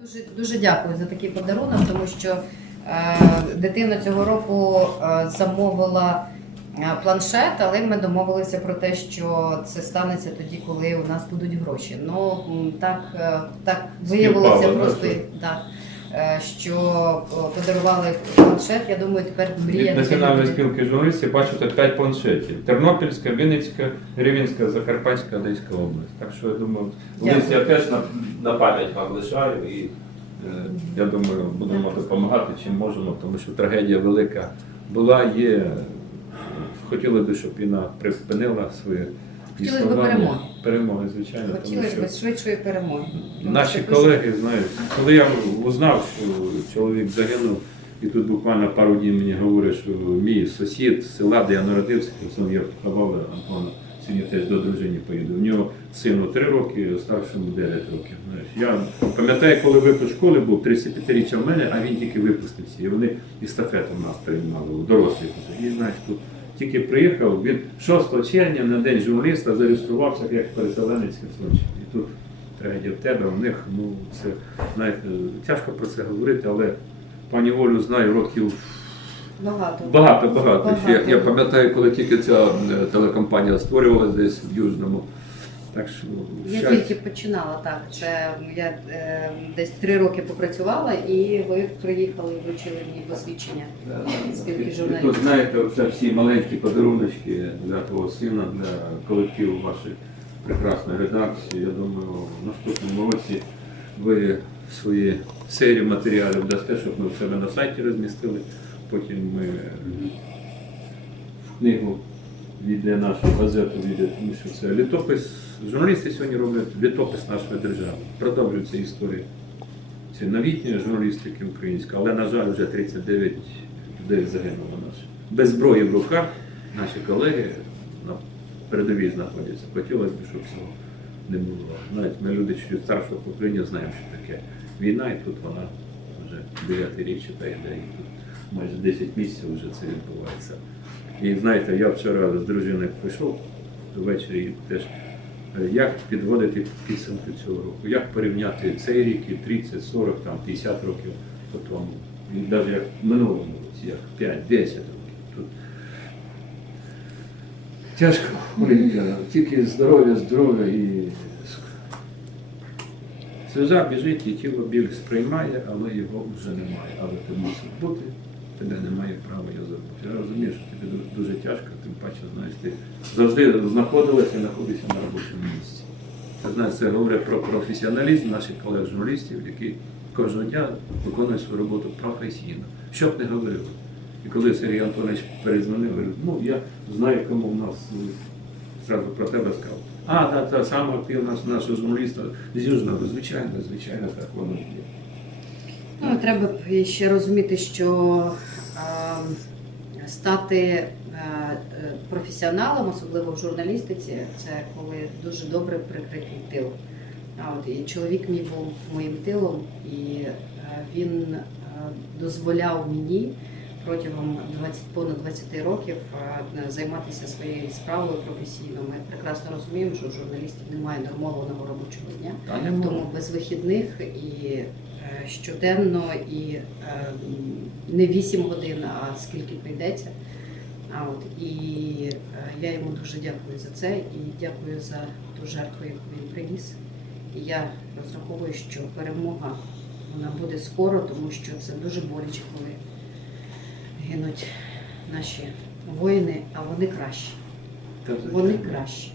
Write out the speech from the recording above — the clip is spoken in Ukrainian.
Дуже дуже дякую за такий подарунок, тому що е, дитина цього року е, замовила е, планшет, але ми домовилися про те, що це станеться тоді, коли у нас будуть гроші. Ну так, е, так виявилося Співпало, просто так. да, е, що подарували планшет. Я думаю, тепер мрія Від Національної спілки журналістів бачите 5 планшетів. Тернопільська, Вінницька, Рівненська, Закарпатська, Одеська область. Так що я думаю, лист я теж на, на пам'ять вам лишаю і е, я думаю, будемо допомагати чим можемо, тому що трагедія велика була, є. Хотіли би, щоб війна припинила своє Хотілося б перемоги. Перемоги, звичайно. Хотілося б швидшої перемоги. Наші колеги знають, коли я узнав, що чоловік загинув, і тут буквально пару днів мені говорять, що мій сусід з села, де я народився, сам я ховав Антона, сьогодні теж до дружини поїду. У нього сину 3 роки, старшому 9 років. Знаєш, я пам'ятаю, коли випуск школи був 35-річчя в мене, а він тільки випустився. І вони естафету в нас приймали, у дорослих. І знаєш, тут тільки приїхав, він 6 червня на день журналіста зареєструвався як переселенець Херсонщини. І тут трагедія в тебе, в них, ну це знаєте, тяжко про це говорити, але пані Олю знаю років Багато. багато, багато. Багато. Я, я пам'ятаю, коли тільки ця е, телекомпанія створювалася десь в Южному. Так що Я щастя. тільки починала так. Це я е, десь три роки попрацювала, і ви приїхали і вручили мені посвідчення. Спілки журналістів. Тут знаєте, це всі маленькі подаруночки для твого сина, для колективу вашої прекрасної редакції. Я думаю, в наступному році ви свої серію матеріалів дасте, щоб ми в себе на сайті розмістили. Потім ми в книгу віде нашу газету віде, тому що це літопис. Журналісти сьогодні роблять літопис нашої держави. Продовжується історія. Це новітня журналістики українська, але, на жаль, вже 39 людей загинуло наше. Без зброї в руках наші колеги на передовій знаходяться. Хотілося б, щоб цього не було. Навіть ми люди чуть старшого покоління знаємо, що таке війна, і тут вона вже 9 рік читає, де і тут майже 10 місяців вже це відбувається. І знаєте, я вчора з дружиною прийшов ввечері теж е, як підводити підсумки цього року, як порівняти цей рік і 30, 40, там, 50 років по тому. Навіть як в минулому році, як 5, 10 років. Тут тяжко, Оленька, тільки здоров'я, здоров'я і сльоза біжить і тіло біль сприймає, але його вже немає. Але ти мусиш бути, тебе немає права його забути. Я розумію, що тобі дуже тяжко, тим паче, знаєш, ти завжди знаходилася і знаходишся на робочому місці. Це знаєш, це говорить про професіоналізм наших колег-журналістів, які кожного дня виконують свою роботу професійно. Що б не говорили. І коли Сергій Антонович перезвонив, говорив, ну я знаю, кому в нас е, зразу про тебе сказав. А, та, та саме ти у нас наша журналіста з Южного. Звичайно, звичайно, так воно є. Ну, треба б ще розуміти, що стати е, е, професіоналом, особливо в журналістиці, це коли дуже добре прикритий тил. От і чоловік мій був моїм тилом, і е, він е, дозволяв мені протягом 20, понад 20 років е, займатися своєю справою професійно. Ми прекрасно розуміємо, що у журналістів немає нормованого робочого дня. Тому без вихідних і е, щоденно, і е, не 8 годин, а скільки прийдеться. А от і е, я йому дуже дякую за це і дякую за ту жертву, яку він приніс. І я розраховую, що перемога вона буде скоро, тому що це дуже боляче, коли гинуть наші воїни, а вони кращі. Вони кращі.